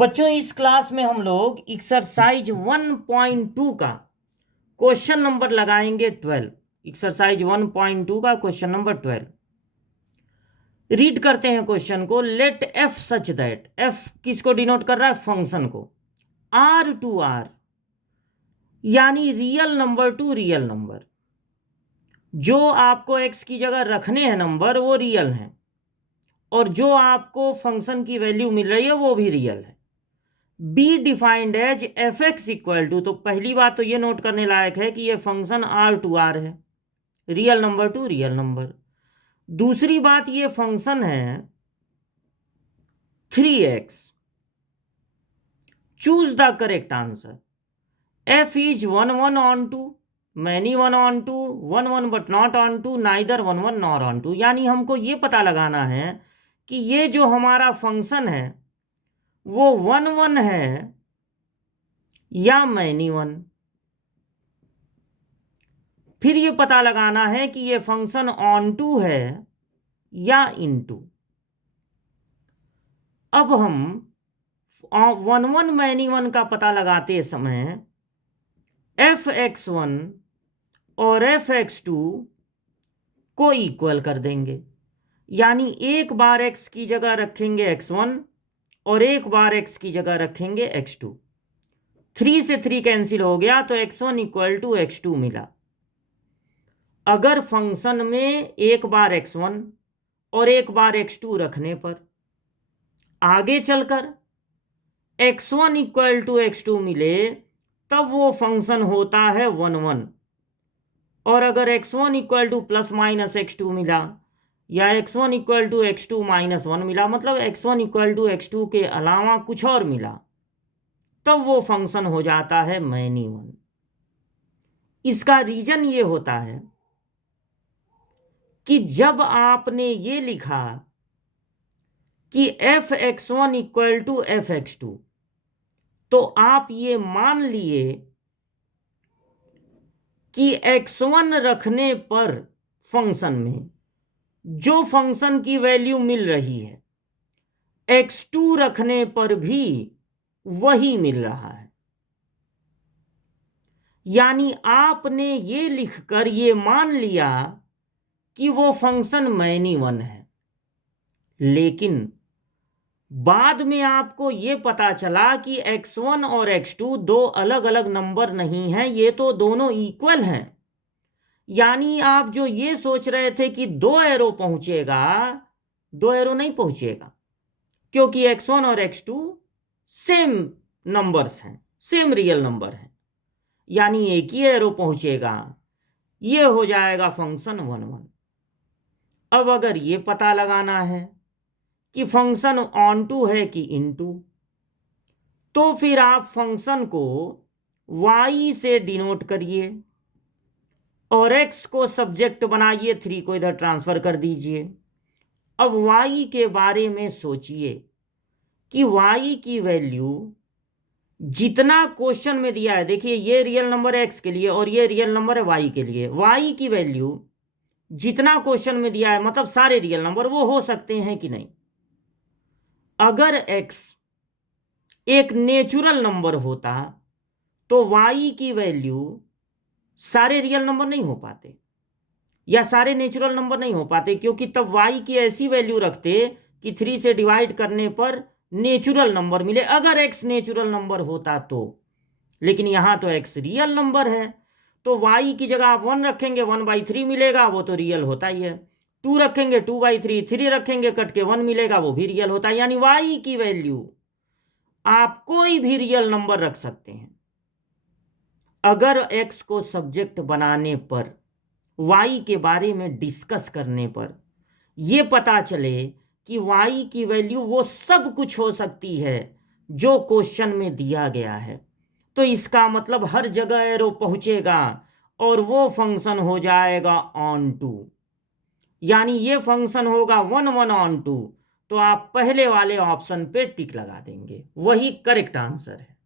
बच्चों इस क्लास में हम लोग एक्सरसाइज 1.2 का क्वेश्चन नंबर लगाएंगे 12। एक्सरसाइज 1.2 का क्वेश्चन नंबर 12 रीड करते हैं क्वेश्चन को। Let f such that, f किसको डिनोट कर रहा है? फंक्शन को। आर टू आर यानी real number to real number, जो आपको एक्स की जगह रखने हैं नंबर वो रियल हैं, और जो आपको फंक्शन की वैल्यू मिल रही है वो भी रियल है। Be defined as f x equal to, तो पहली बात तो ये नोट करने लायक है कि ये फंक्शन आर टू आर है, real number to real number. दूसरी बात, ये फंक्शन है 3x। Choose the correct answer. F is 1 1 onto, many 1 onto, 1 1 but not onto, neither 1 1 nor onto. यानी हमको ये पता लगाना है कि ये जो हमारा फंक्शन है वो 1 1 है या मैनी 1। फिर ये पता लगाना है कि ये फंक्शन ऑन टू है या इन टू। अब हम 1 1 मैनी 1 का पता लगाते समय एफ एक्स 1 और एफ एक्स 2 को इक्वल कर देंगे, यानी एक बार x की जगह रखेंगे x1 और एक बार x की जगह रखेंगे x2। 3 से 3 कैंसिल हो गया तो x1 इक्वल टू x2 मिला। अगर फंक्शन में एक बार x1 और एक बार x2 रखने पर आगे चलकर x1 इक्वल टू x2 मिले तब वो फंक्शन होता है 1 1। और अगर x1 equal two plus minus x2 मिला या x1 equal to x2 minus 1 मिला, मतलब x1 इक्वल टू x2 के अलावा कुछ और मिला, तब वो फंक्शन हो जाता है मैनी 1। इसका रीजन ये होता है कि जब आपने ये लिखा कि f x one equal to f x two, तो आप ये मान लिए कि x1 रखने पर फंक्शन में जो फंक्शन की वैल्यू मिल रही है x2 रखने पर भी वही मिल रहा है। यानी आपने ये लिखकर ये मान लिया कि वो फंक्शन मैनी 1 है, लेकिन बाद में आपको ये पता चला कि x1 और x2 दो अलग अलग नंबर नहीं हैं, ये तो दोनों इक्वल हैं। यानी आप जो ये सोच रहे थे कि 2 एरो पहुंचेगा, 2 एरो नहीं पहुंचेगा, क्योंकि x1 और x2 सेम नंबर्स हैं, सेम रियल नंबर है, यानी एक ही एरो पहुंचेगा, ये हो जाएगा फंक्शन 1 1। अब अगर ये पता लगाना है कि फंक्शन ऑन टू है कि इन टू, तो फिर आप फंक्शन को y से डिनोट करिए और x को सब्जेक्ट बनाइए, 3 को इधर ट्रांसफर कर दीजिए। अब y के बारे में सोचिए कि y की वैल्यू जितना क्वेश्चन में दिया है, देखिए ये रियल नंबर है x के लिए और ये रियल नंबर है y के लिए, y की वैल्यू जितना क्वेश्चन में दिया है, मतलब सारे रियल नंबर वो हो सकते हैं कि नहीं। अगर x एक नेचुरल नंबर होता तो y की वैल्यू सारे रियल नंबर नहीं हो पाते या सारे नेचुरल नंबर नहीं हो पाते, क्योंकि तब y की ऐसी वैल्यू रखते कि 3 से डिवाइड करने पर नेचुरल नंबर मिले, अगर x नेचुरल नंबर होता तो। लेकिन यहां तो x रियल नंबर है, तो y की जगह आप 1 रखेंगे 1/3 मिलेगा, वो तो रियल होता ही है। 2 रखेंगे 2/3, 3 रखेंगे कट के 1 मिलेगा, वो भी रियल होता है। यानी y की वैल्यू आप कोई भी रियल नंबर रख सकते हैं। अगर x को सब्जेक्ट बनाने पर, y के बारे में डिस्कस करने पर यह पता चले कि y की वैल्यू वो सब कुछ हो सकती है जो क्वेश्चन में दिया गया है, तो इसका मतलब हर जगह एरो पहुंचेगा और वो फंक्शन हो जाएगा ऑन टू। यानी ये फंक्शन होगा 1 1 ऑन टू, तो आप पहले वाले ऑप्शन पे टिक लगा देंगे, वही करेक्ट आंसर है।